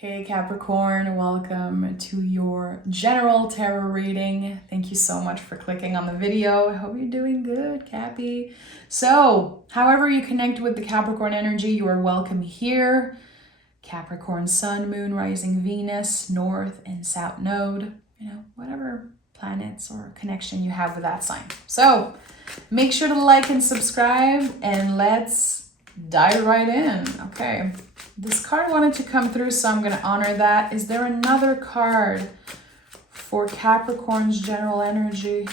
Hey Capricorn, welcome to your general tarot reading. Thank you so much for clicking on the video. I hope you're doing good, Cappy. So, however you connect with the Capricorn energy, you are welcome here. Capricorn Sun, Moon, Rising, Venus, North and South Node, whatever planets or connection you have with that sign. So, make sure to like and subscribe and let's dive right in. Okay. This card wanted to come through, so I'm going to honor that. Is there another card for Capricorn's general energy?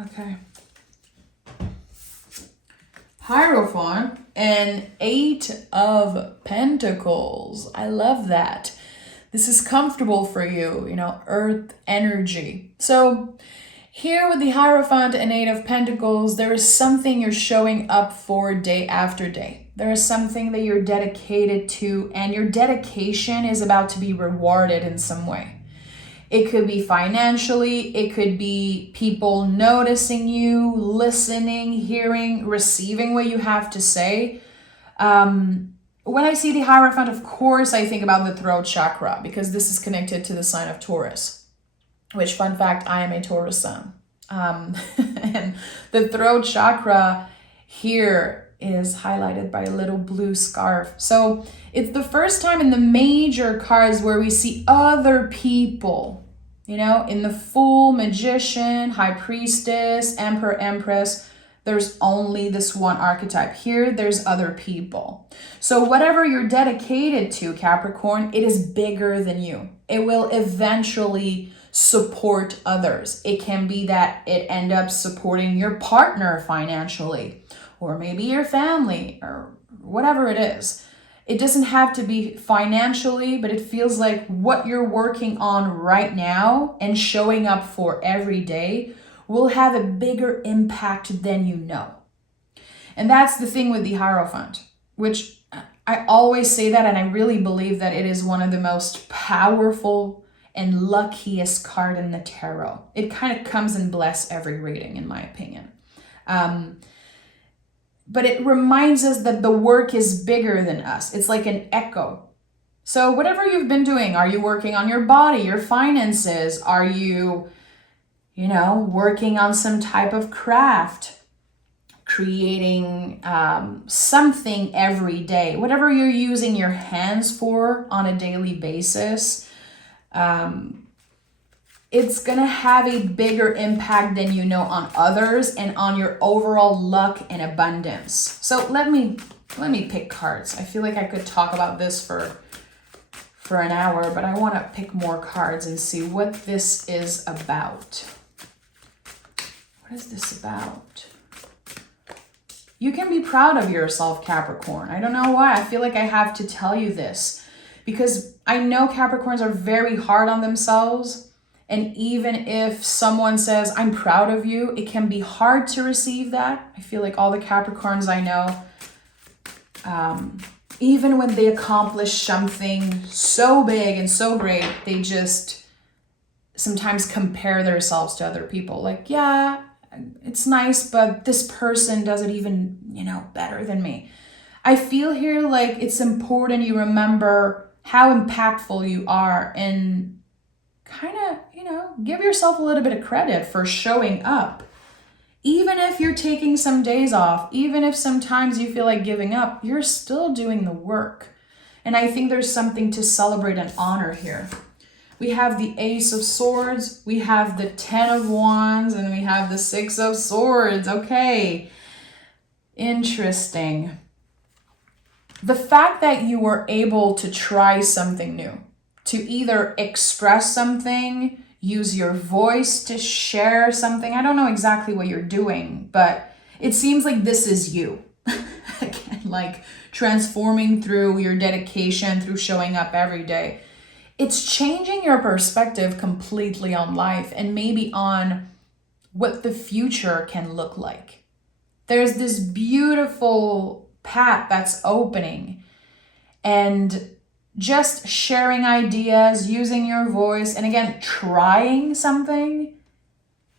Okay. Hierophant and 8 of Pentacles. I love that. This is comfortable for you, earth energy. So here with the Hierophant and 8 of Pentacles, there is something you're showing up for day after day. There is something that you're dedicated to, and your dedication is about to be rewarded in some way. It could be financially, it could be people noticing you, listening, hearing, receiving what you have to say. When I see the Hierophant, of course, I think about the throat chakra because this is connected to the sign of Taurus. Which, fun fact, I am a Taurus sun. And the throat chakra here is highlighted by a little blue scarf. So it's the first time in the major cards where we see other people, in the Fool, Magician, High Priestess, Emperor, Empress. There's only this one archetype. Here, there's other people. So whatever you're dedicated to, Capricorn, it is bigger than you. It will eventually support others. It can be that it ends up supporting your partner financially, or maybe your family, or whatever it is. It doesn't have to be financially, but it feels like what you're working on right now and showing up for every day will have a bigger impact than you know. And that's the thing with the Hierophant, which I always say that, and I really believe that it is one of the most powerful and luckiest card in the tarot. It kind of comes and bless every reading, in my opinion. But it reminds us that the work is bigger than us. It's like an echo. So whatever you've been doing, are you working on your body, your finances? Are you, working on some type of craft? Creating something every day? Whatever you're using your hands for on a daily basis, it's going to have a bigger impact than you know on others and on your overall luck and abundance. So let me pick cards. I feel like I could talk about this for an hour, but I want to pick more cards and see what this is about. What is this about? You can be proud of yourself, Capricorn. I don't know why. I feel like I have to tell you this because I know Capricorns are very hard on themselves. And even if someone says, I'm proud of you, it can be hard to receive that. I feel like all the Capricorns I know, even when they accomplish something so big and so great, they just sometimes compare themselves to other people. Like, yeah, it's nice, but this person does it even, better than me. I feel here like it's important you remember how impactful you are and kind of, give yourself a little bit of credit for showing up. Even if you're taking some days off, even if sometimes you feel like giving up, you're still doing the work. And I think there's something to celebrate and honor here. We have the Ace of Swords, we have the 10 of Wands, and we have the 6 of Swords. Okay, interesting. The fact that you were able to try something new, to either express something, use your voice to share something. I don't know exactly what you're doing, but it seems like this is you. Again, like transforming through your dedication, through showing up every day. It's changing your perspective completely on life and maybe on what the future can look like. There's this beautiful path that's opening, and just sharing ideas, using your voice, and again, trying something,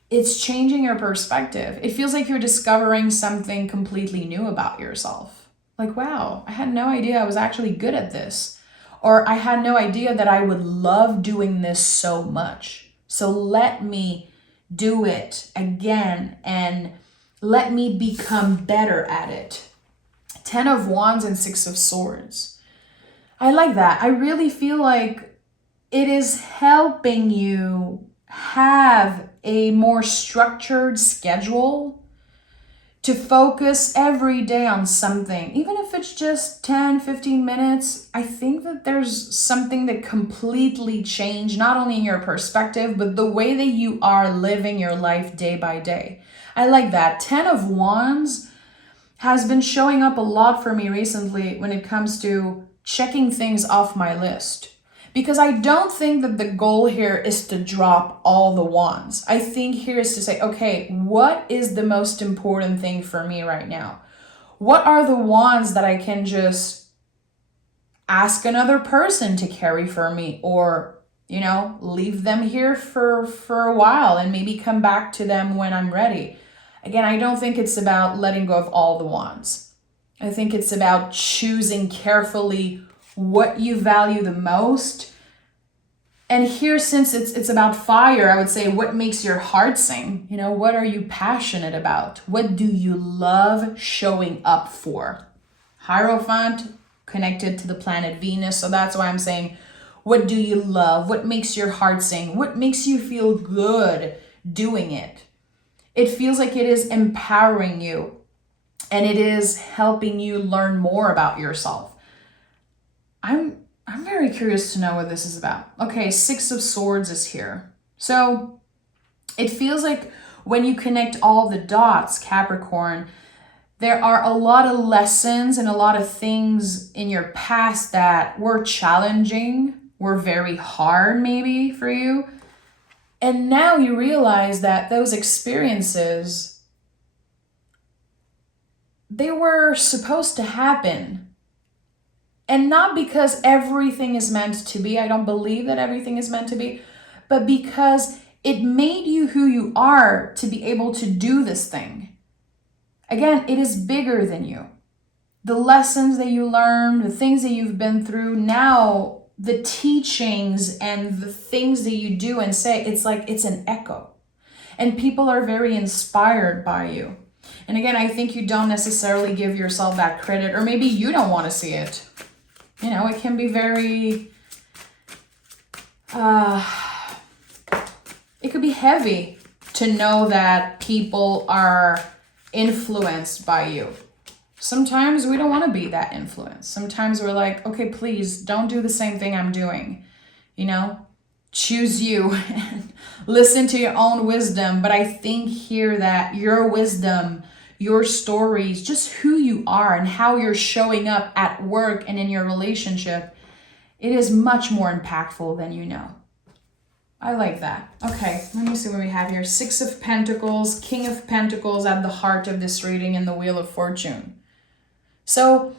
it's changing your perspective. It feels like you're discovering something completely new about yourself. Like, wow, I had no idea I was actually good at this. Or I had no idea that I would love doing this so much. So let me do it again and let me become better at it. 10 of Wands and 6 of Swords. I like that. I really feel like it is helping you have a more structured schedule to focus every day on something, even if it's just 10, 15 minutes. I think that there's something that completely changed, not only in your perspective, but the way that you are living your life day by day. I like that. 10 of Wands has been showing up a lot for me recently when it comes to checking things off my list. Because I don't think that the goal here is to drop all the wands. I think here is to say, okay, what is the most important thing for me right now? What are the wands that I can just ask another person to carry for me, or, leave them here for a while and maybe come back to them when I'm ready? Again, I don't think it's about letting go of all the wands. I think it's about choosing carefully what you value the most. And here, since it's about fire, I would say, what makes your heart sing? What are you passionate about? What do you love showing up for? Hierophant connected to the planet Venus. So that's why I'm saying, what do you love? What makes your heart sing? What makes you feel good doing it? It feels like it is empowering you and it is helping you learn more about yourself. I'm very curious to know what this is about. Okay, 6 of Swords is here. So it feels like when you connect all the dots, Capricorn, there are a lot of lessons and a lot of things in your past that were challenging, were very hard maybe for you. And now you realize that those experiences, they were supposed to happen. And not because everything is meant to be. I don't believe that everything is meant to be. But because it made you who you are to be able to do this thing. Again, it is bigger than you. The lessons that you learned, the things that you've been through, now the teachings and the things that you do and say, it's like it's an echo. And people are very inspired by you. And again, I think you don't necessarily give yourself that credit, or maybe you don't want to see it. It can be very, it could be heavy to know that people are influenced by you. Sometimes we don't want to be that influenced. Sometimes we're like, okay, please don't do the same thing I'm doing. Choose you and listen to your own wisdom. But I think here that your wisdom, your stories, just who you are and how you're showing up at work and in your relationship, it is much more impactful than you know. I like that. Okay, let me see what we have here. 6 of Pentacles, King of Pentacles at the heart of this reading, and the Wheel of Fortune. So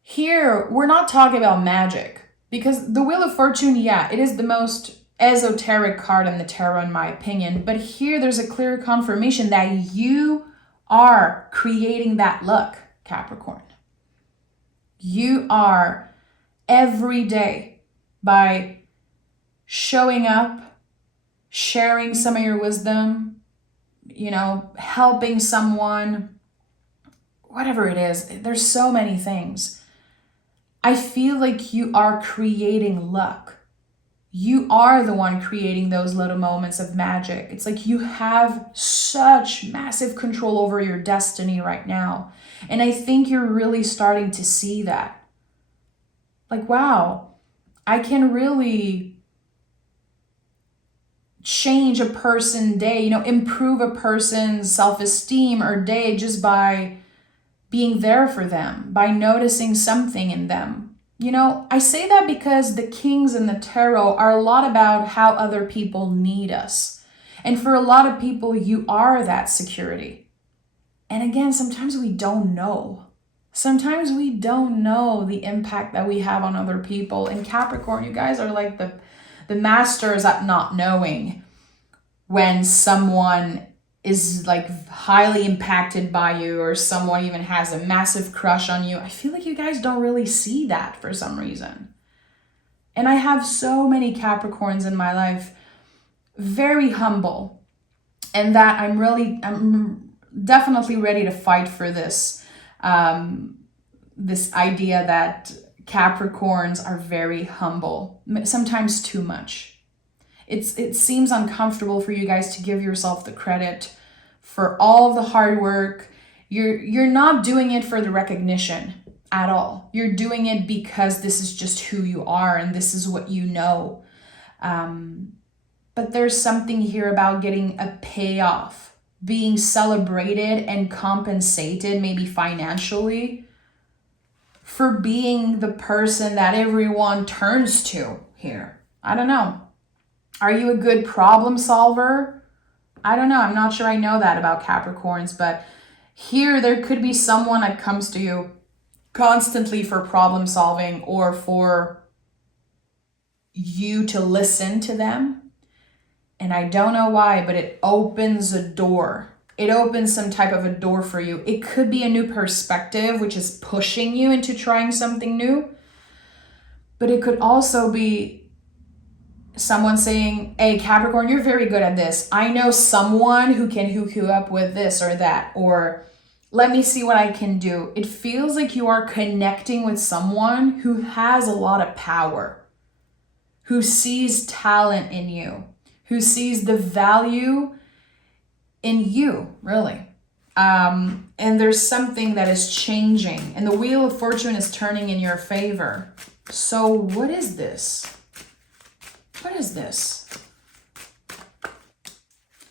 here, we're not talking about magic, because the Wheel of Fortune, it is the most esoteric card in the tarot, in my opinion. But here, there's a clear confirmation that you are creating that luck, Capricorn. You are every day, by showing up, sharing some of your wisdom, helping someone, whatever it is. There's so many things. I feel like you are creating luck. You are the one creating those little moments of magic. It's like you have such massive control over your destiny right now. And I think you're really starting to see that. Like, wow, I can really change a person's day, improve a person's self-esteem or day just by being there for them, by noticing something in them. I say that because the kings in the tarot are a lot about how other people need us. And for a lot of people, you are that security. And again, sometimes we don't know. Sometimes we don't know the impact that we have on other people. And Capricorn, you guys are like the masters at not knowing when someone is like highly impacted by you, or someone even has a massive crush on you, I feel like you guys don't really see that for some reason. And I have so many Capricorns in my life, very humble, and that I'm definitely ready to fight for this. This idea that Capricorns are very humble, sometimes too much. It seems uncomfortable for you guys to give yourself the credit for all of the hard work. You're not doing it for the recognition at all. You're doing it because this is just who you are and this is what you know. But there's something here about getting a payoff, being celebrated and compensated, maybe financially, for being the person that everyone turns to here. I don't know. Are you a good problem solver? I don't know. I'm not sure I know that about Capricorns, but here there could be someone that comes to you constantly for problem solving, or for you to listen to them. And I don't know why, but it opens a door. It opens some type of a door for you. It could be a new perspective, which is pushing you into trying something new. But it could also be someone saying, hey, Capricorn, you're very good at this. I know someone who can hook you up with this or that, or let me see what I can do. It feels like you are connecting with someone who has a lot of power, who sees talent in you, who sees the value in you, really. And there's something that is changing, and the Wheel of Fortune is turning in your favor. So what is this? What is this?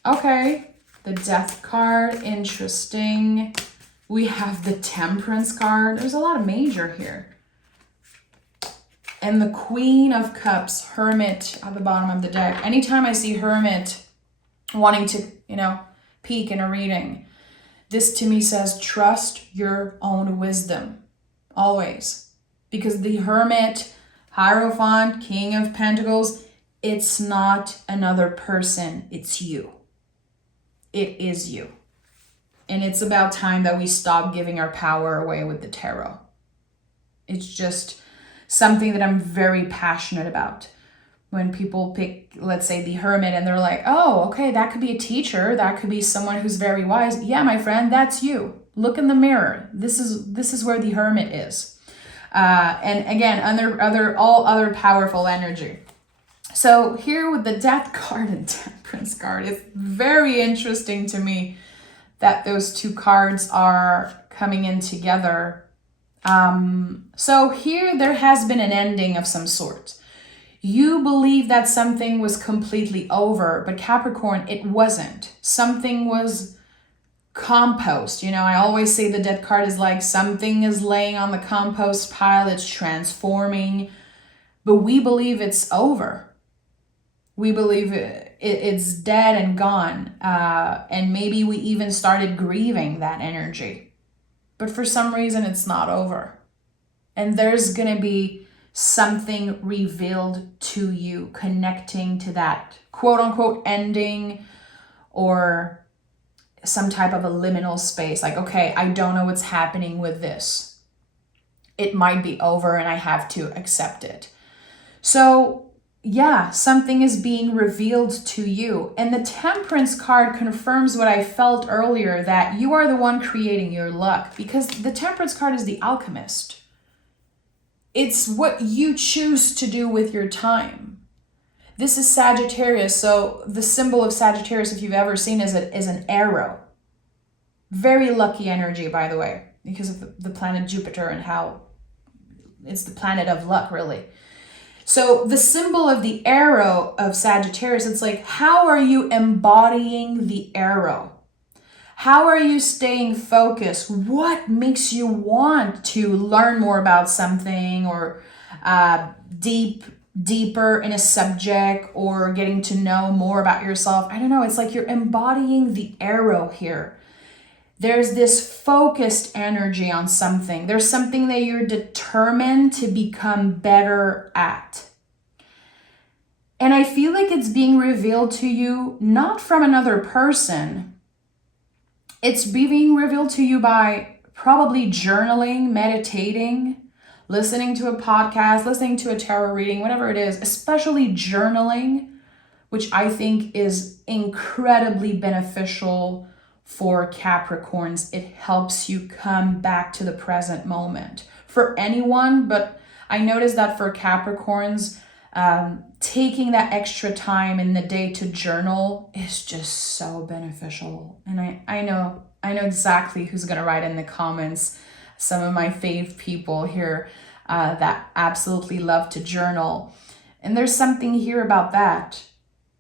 Okay, the Death card, interesting. We have the Temperance card. There's a lot of major here. And the Queen of Cups, Hermit at the bottom of the deck. Anytime I see Hermit wanting to, peek in a reading, this to me says trust your own wisdom, always. Because the Hermit, Hierophant, King of Pentacles, it's not another person, it's you. It is you. And it's about time that we stop giving our power away with the tarot. It's just something that I'm very passionate about. When people pick, let's say, the Hermit, and they're like, oh, okay, that could be a teacher. That could be someone who's very wise. Yeah, my friend, that's you. Look in the mirror. This is where the Hermit is. And again, all other powerful energy. So here with the Death card and Temperance card, it's very interesting to me that those two cards are coming in together. So here there has been an ending of some sort. You believe that something was completely over, but Capricorn, it wasn't. Something was compost. I always say the Death card is like something is laying on the compost pile, it's transforming, but we believe it's over. We believe it's dead and gone. And maybe we even started grieving that energy. But for some reason, it's not over. And there's going to be something revealed to you connecting to that quote unquote ending, or some type of a liminal space. Like, okay, I don't know what's happening with this. It might be over and I have to accept it. So yeah, something is being revealed to you. And the Temperance card confirms what I felt earlier, that you are the one creating your luck, because the Temperance card is the alchemist. It's what you choose to do with your time. This is Sagittarius. So the symbol of Sagittarius, if you've ever seen, is an arrow. Very lucky energy, by the way, because of the planet Jupiter and how it's the planet of luck, really. So the symbol of the arrow of Sagittarius, it's like, how are you embodying the arrow? How are you staying focused? What makes you want to learn more about something, or deeper in a subject, or getting to know more about yourself? I don't know. It's like you're embodying the arrow here. There's this focused energy on something. There's something that you're determined to become better at. And I feel like it's being revealed to you not from another person, It's being revealed to you by probably journaling, meditating, listening to a podcast, listening to a tarot reading, whatever it is, especially journaling, which I think is incredibly beneficial for Capricorns. It helps you come back to the present moment. For anyone, but I noticed that for Capricorns, taking that extra time in the day to journal is just so beneficial. And I know exactly who's gonna write in the comments. Some of my fave people here that absolutely love to journal. And there's something here about that.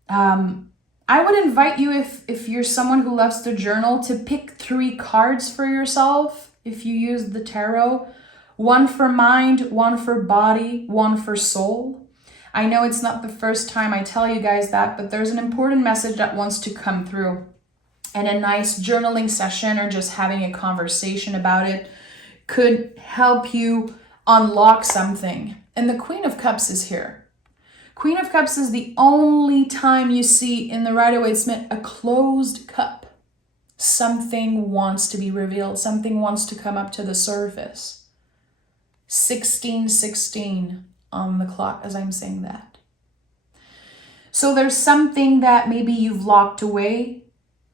I would invite you, if you're someone who loves to journal, to pick 3 cards for yourself if you use the tarot. 1 for mind, 1 for body, 1 for soul. I know it's not the first time I tell you guys that, but there's an important message that wants to come through. And a nice journaling session or just having a conversation about it could help you unlock something. And the Queen of Cups is here. Queen of Cups is the only time you see in the Rider-Waite-Smith a closed cup. Something wants to be revealed. Something wants to come up to the surface. 1616 on the clock as I'm saying that. So there's something that maybe you've locked away.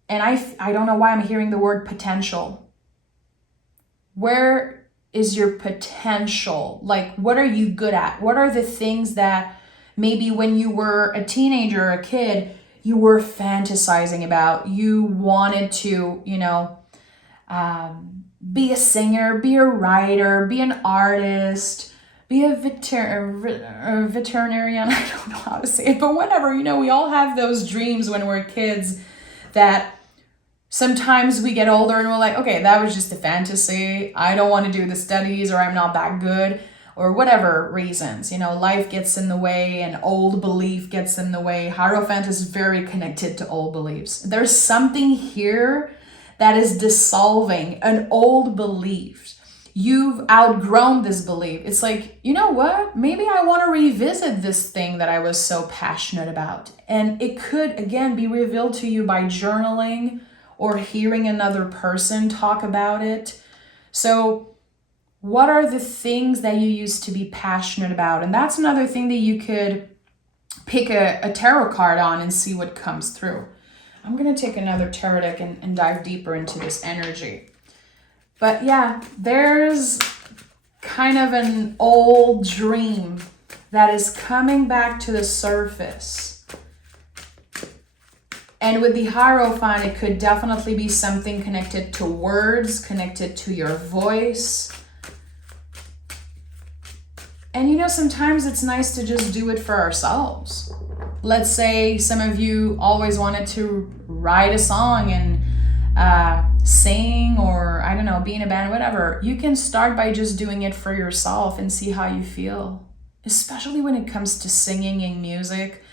And I don't know why I'm hearing the word potential. Where is your potential? Like, what are you good at? What are the things that maybe when you were a teenager or a kid, you were fantasizing about? You wanted to, be a singer, be a writer, be an artist, be a veterinarian. I don't know how to say it, but whatever, we all have those dreams when we're kids that sometimes we get older and we're like, okay, that was just a fantasy. I don't want to do the studies, or I'm not that good, or whatever reasons. Life gets in the way and old belief gets in the way. Hierophant is very connected to old beliefs. There's something here that is dissolving an old belief. You've outgrown this belief. It's like, you know what? Maybe I want to revisit this thing that I was so passionate about. And it could, again, be revealed to you by journaling or hearing another person talk about it. So what are the things that you used to be passionate about? And that's another thing that you could pick a tarot card on and see what comes through. I'm going to take another tarot deck and dive deeper into this energy. But yeah, there's kind of an old dream that is coming back to the surface. And with the Hierophant, it could definitely be something connected to words, connected to your voice. And sometimes it's nice to just do it for ourselves. Let's say some of you always wanted to write a song and sing, or I don't know, be in a band, whatever. You can start by just doing it for yourself and see how you feel. Especially when it comes to singing and music.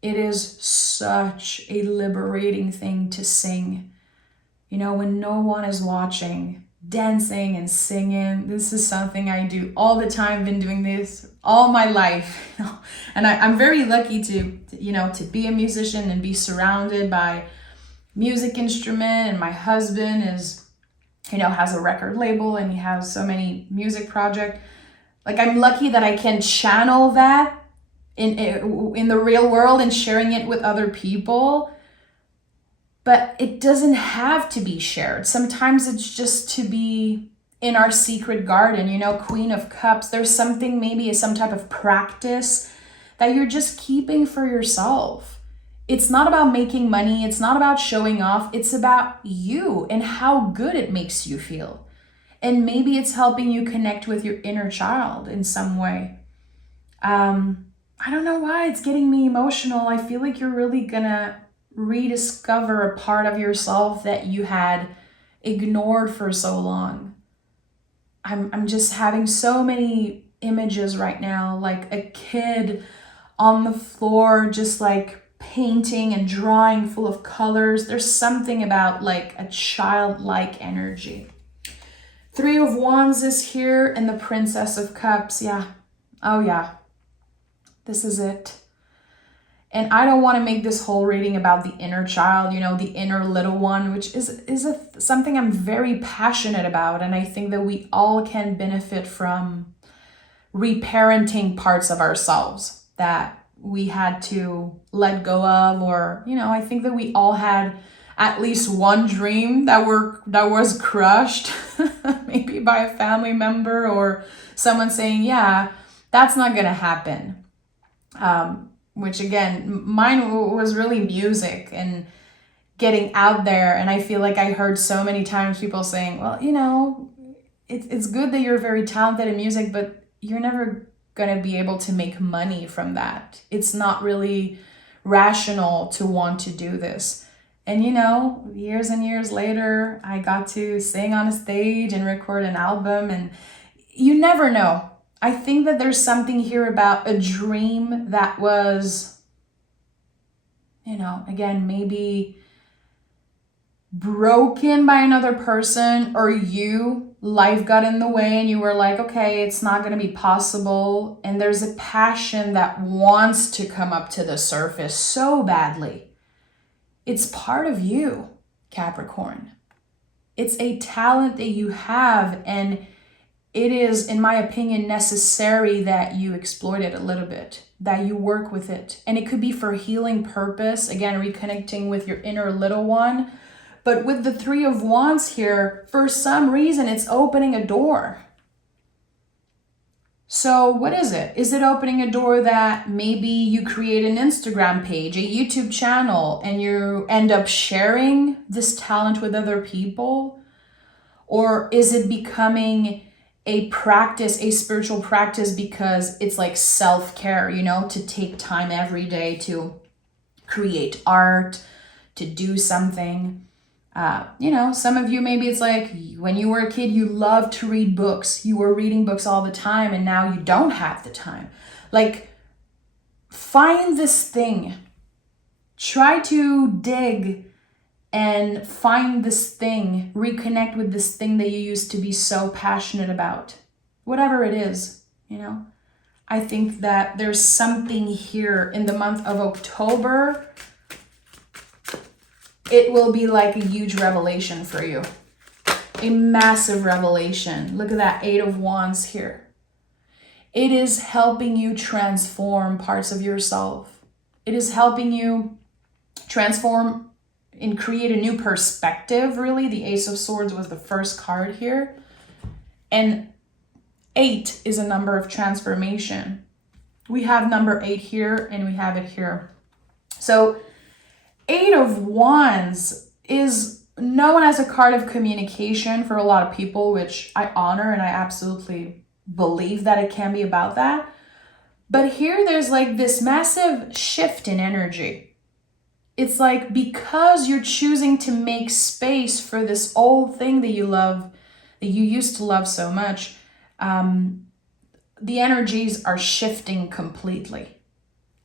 It is such a liberating thing to sing. When no one is watching, dancing and singing. This is something I do all the time. I've been doing this all my life. And I'm very lucky to be a musician and be surrounded by music instrument. And my husband has a record label and he has so many music projects. Like, I'm lucky that I can channel that in the real world and sharing it with other people. But it doesn't have to be shared. Sometimes it's just to be in our secret garden, Queen of Cups. There's something, maybe some type of practice that you're just keeping for yourself. It's not about making money. It's not about showing off. It's about you and how good it makes you feel. And maybe it's helping you connect with your inner child in some way. I don't know why it's getting me emotional. I feel like you're really gonna rediscover a part of yourself that you had ignored for so long. I'm just having so many images right now, like a kid on the floor, just like painting and drawing full of colors. There's something about like a childlike energy. 3 of Wands is here and the Princess of Cups. Yeah. Oh yeah. This is it. And I don't want to make this whole reading about the inner child, the inner little one, which is something I'm very passionate about. And I think that we all can benefit from reparenting parts of ourselves that we had to let go of, or I think that we all had at least one dream that was crushed maybe by a family member or someone saying, yeah, that's not gonna happen. Which again, mine was really music and getting out there. And I feel like I heard so many times people saying, well, it's good that you're very talented in music, but you're never going to be able to make money from that. It's not really rational to want to do this. And years and years later, I got to sing on a stage and record an album, and you never know. I think that there's something here about a dream that was, again, maybe broken by another person, or life got in the way and you were like, okay, it's not going to be possible. And there's a passion that wants to come up to the surface so badly. It's part of you, Capricorn. It's a talent that you have, and it is, in my opinion, necessary that you exploit it a little bit, that you work with it. And it could be for healing purpose, again, reconnecting with your inner little one. But with the Three of Wands here, for some reason, it's opening a door. So what is it? Is it opening a door that maybe you create an Instagram page, a YouTube channel, and you end up sharing this talent with other people? Or is it becoming a practice, a spiritual practice, because it's like self-care, to take time every day to create art, to do something? Some of you, maybe it's like when you were a kid, you loved to read books. You were reading books all the time, and now you don't have the time. Like, find this thing. Try to dig and find this thing. Reconnect with this thing that you used to be so passionate about. Whatever it is, I think that there's something here in the month of October. It will be like a huge revelation for you. A massive revelation. Look at that 8 of Wands here. It is helping you transform parts of yourself. It is helping you transform and create a new perspective, really. The Ace of Swords was the first card here. And 8 is a number of transformation. We have number 8 here, and we have it here. So 8 of Wands is known as a card of communication for a lot of people, which I honor, and I absolutely believe that it can be about that. But here there's like this massive shift in energy. It's like, because you're choosing to make space for this old thing that you love, that you used to love so much, the energies are shifting completely.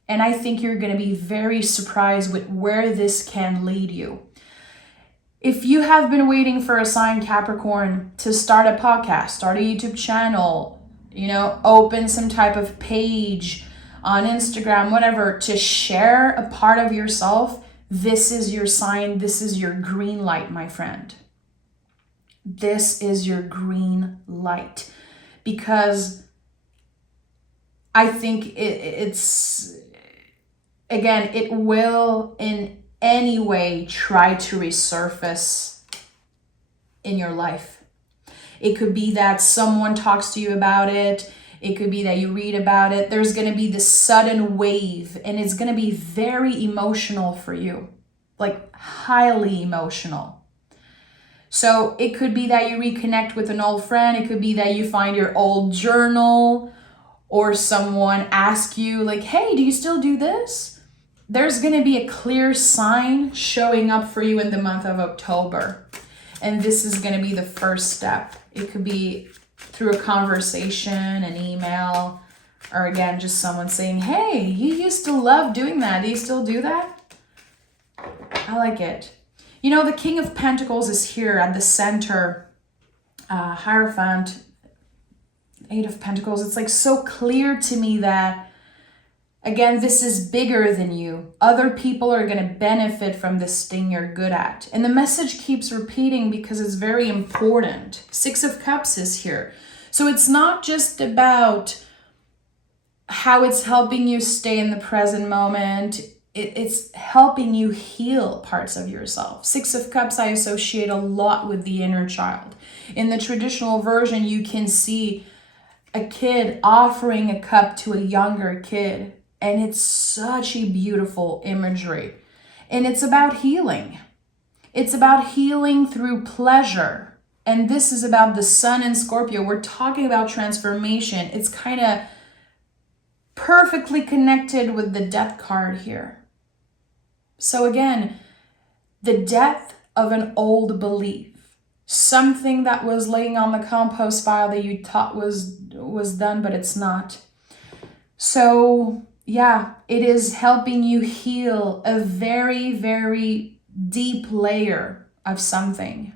And I think you're going to be very surprised with where this can lead you. If you have been waiting for a sign, Capricorn, to start a podcast, start a YouTube channel, open some type of page on Instagram, whatever, to share a part of yourself, this is your sign. This is your green light, my friend. This is your green light. Because I think it's... Again, it will in any way try to resurface in your life. It could be that someone talks to you about it. It could be that you read about it. There's going to be this sudden wave, and it's going to be very emotional for you, like highly emotional. So it could be that you reconnect with an old friend. It could be that you find your old journal, or someone asks you like, hey, do you still do this? There's going to be a clear sign showing up for you in the month of October. And this is going to be the first step. It could be through a conversation, an email, or again, just someone saying, hey, you used to love doing that. Do you still do that? I like it. The King of Pentacles is here at the center. Hierophant, 8 of Pentacles. It's like so clear to me that Again, this is bigger than you. Other people are going to benefit from this thing you're good at. And the message keeps repeating because it's very important. 6 of Cups is here. So it's not just about how it's helping you stay in the present moment. It's helping you heal parts of yourself. 6 of Cups I associate a lot with the inner child. In the traditional version, you can see a kid offering a cup to a younger kid. And it's such a beautiful imagery. And it's about healing. It's about healing through pleasure. And this is about the sun in Scorpio. We're talking about transformation. It's kind of perfectly connected with the death card here. So again, the death of an old belief. Something that was laying on the compost pile that you thought was done, but it's not. So yeah, it is helping you heal a very, very deep layer of something.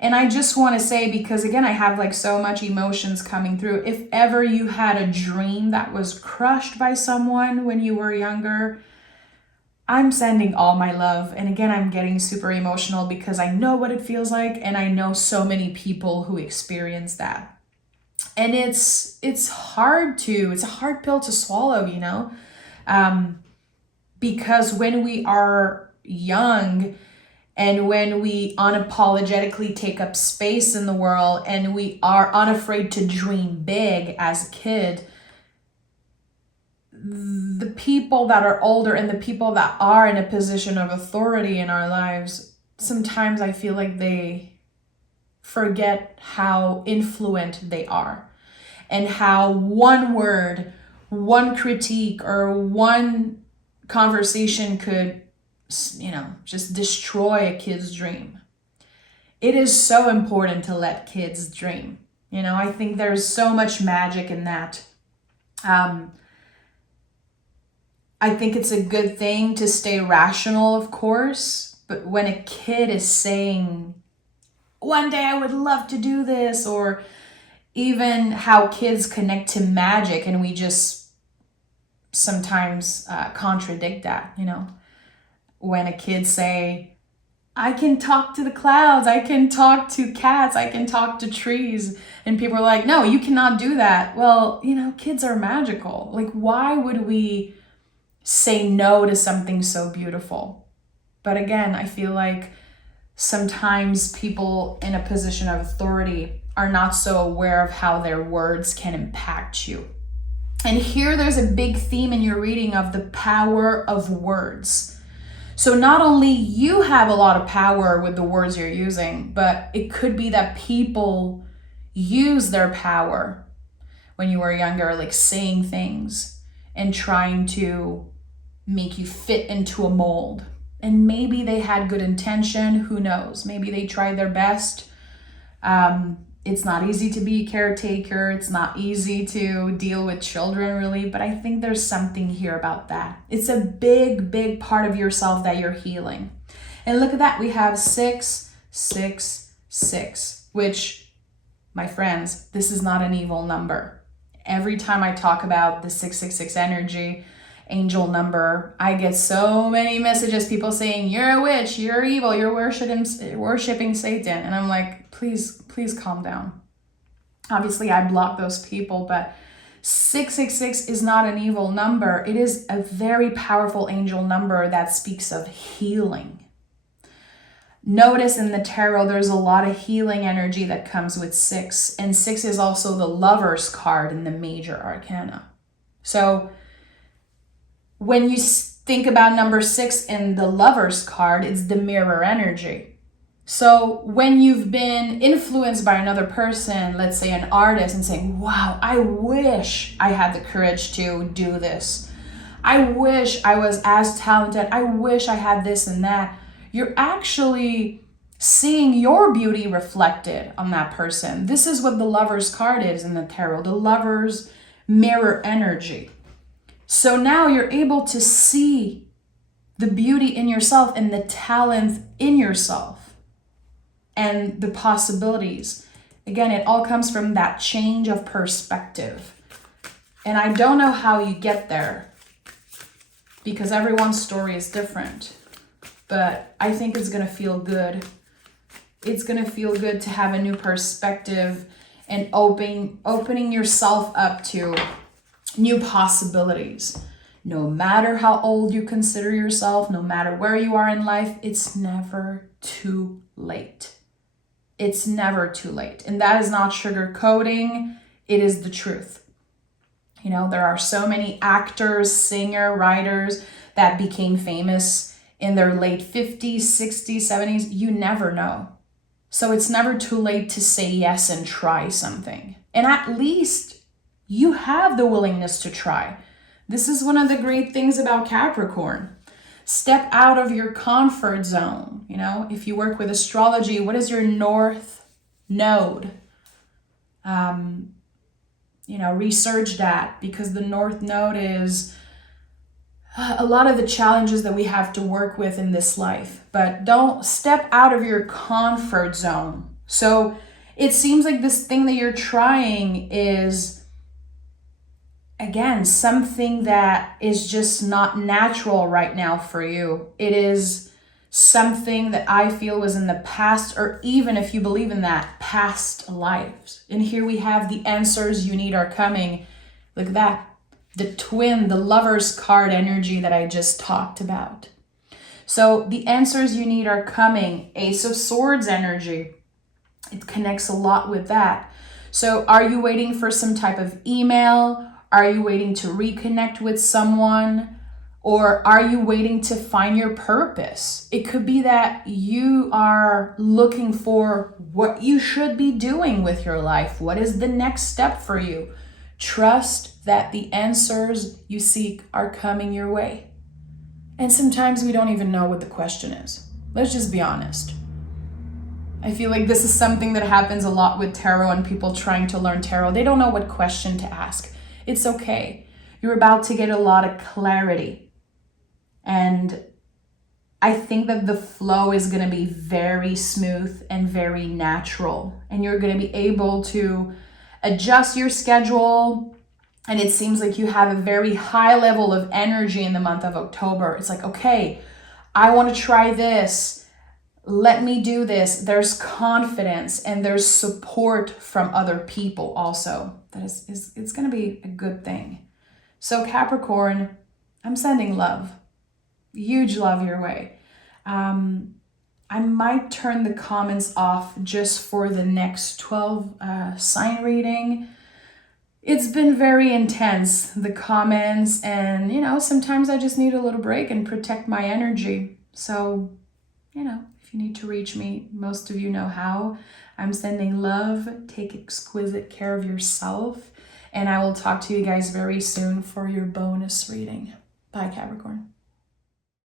And I just want to say, because again, I have like so much emotions coming through. If ever you had a dream that was crushed by someone when you were younger, I'm sending all my love. And again, I'm getting super emotional because I know what it feels like. And I know so many people who experience that. And it's a hard pill to swallow, you know, because when we are young and when we unapologetically take up space in the world and we are unafraid to dream big as a kid, the people that are older and the people that are in a position of authority in our lives, sometimes I feel like they forget how influent they are and how one word, one critique, or one conversation could, you know, just destroy a kid's dream. It is so important to let kids dream. You know, I think there's so much magic in that. I think it's a good thing to stay rational, of course, but when a kid is saying, one day I would love to do this, or even how kids connect to magic, and we just sometimes contradict that, you know. When a kid say, I can talk to the clouds, I can talk to cats, I can talk to trees, and people are like, no, you cannot do that. Well, you know, kids are magical. Like, why would we say no to something so beautiful? But again, I feel like sometimes people in a position of authority are not so aware of how their words can impact you. And here there's a big theme in your reading of the power of words. So not only you have a lot of power with the words you're using, but it could be that people use their power when you were younger, like saying things and trying to make you fit into a mold. And maybe they had good intention, who knows? Maybe they tried their best. It's not easy to be a caretaker. It's not easy to deal with children, really. But I think there's something here about that. It's a big, big part of yourself that you're healing. And look at that. We have 6, 6, 6, which, my friends, this is not an evil number. Every time I talk about the 666 energy, angel number, I get so many messages, people saying, you're a witch, you're evil, you're worshiping Satan. And I'm like, please calm down. Obviously, I block those people, but 666 is not an evil number. It is a very powerful angel number that speaks of healing. Notice in the tarot, there's a lot of healing energy that comes with 6. And 6 is also the Lover's card in the major arcana. So when you think about number 6 in the Lover's card, it's the mirror energy. So when you've been influenced by another person, let's say an artist, and saying, wow, I wish I had the courage to do this. I wish I was as talented. I wish I had this and that. You're actually seeing your beauty reflected on that person. This is what the Lover's card is in the tarot, the Lover's mirror energy. So now you're able to see the beauty in yourself and the talent in yourself and the possibilities. Again, it all comes from that change of perspective. And I don't know how you get there because everyone's story is different. But I think it's going to feel good. It's going to feel good to have a new perspective and opening yourself up to new possibilities. No matter how old you consider yourself, no matter where you are in life, it's never too late. It's never too late. And that is not sugarcoating. It is the truth. You know, there are so many actors, singer, writers that became famous in their late 50s, 60s, 70s. You never know. So it's never too late to say yes and try something. And at least you have the willingness to try. This is one of the great things about Capricorn. Step out of your comfort zone. You know, if you work with astrology, what is your north node? Research that, because the north node is a lot of the challenges that we have to work with in this life. But don't step out of your comfort zone. So it seems like this thing that you're trying is, again, something that is just not natural right now for you. It is something that I feel was in the past, or even if you believe in that, past lives. And here we have the answers you need are coming. Look at that. The twin, the lover's card energy that I just talked about. So the answers you need are coming. Ace of Swords energy. It connects a lot with that. So are you waiting for some type of email? Are you waiting to reconnect with someone? Or are you waiting to find your purpose? It could be that you are looking for what you should be doing with your life. What is the next step for you? Trust that the answers you seek are coming your way. And sometimes we don't even know what the question is. Let's just be honest. I feel like this is something that happens a lot with tarot and people trying to learn tarot. They don't know what question to ask. It's okay. You're about to get a lot of clarity. And I think that the flow is going to be very smooth and very natural. And you're going to be able to adjust your schedule. And it seems like you have a very high level of energy in the month of October. It's like, okay, I want to try this. Let me do this. There's confidence and there's support from other people also. That is it's going to be a good thing. So Capricorn, I'm sending love. Huge love your way. I might turn the comments off just for the next 12 sign reading. It's been very intense, the comments, and sometimes I just need a little break and protect my energy. So, if you need to reach me, most of you know how. I'm sending love. Take exquisite care of yourself. And I will talk to you guys very soon for your bonus reading. Bye, Capricorn.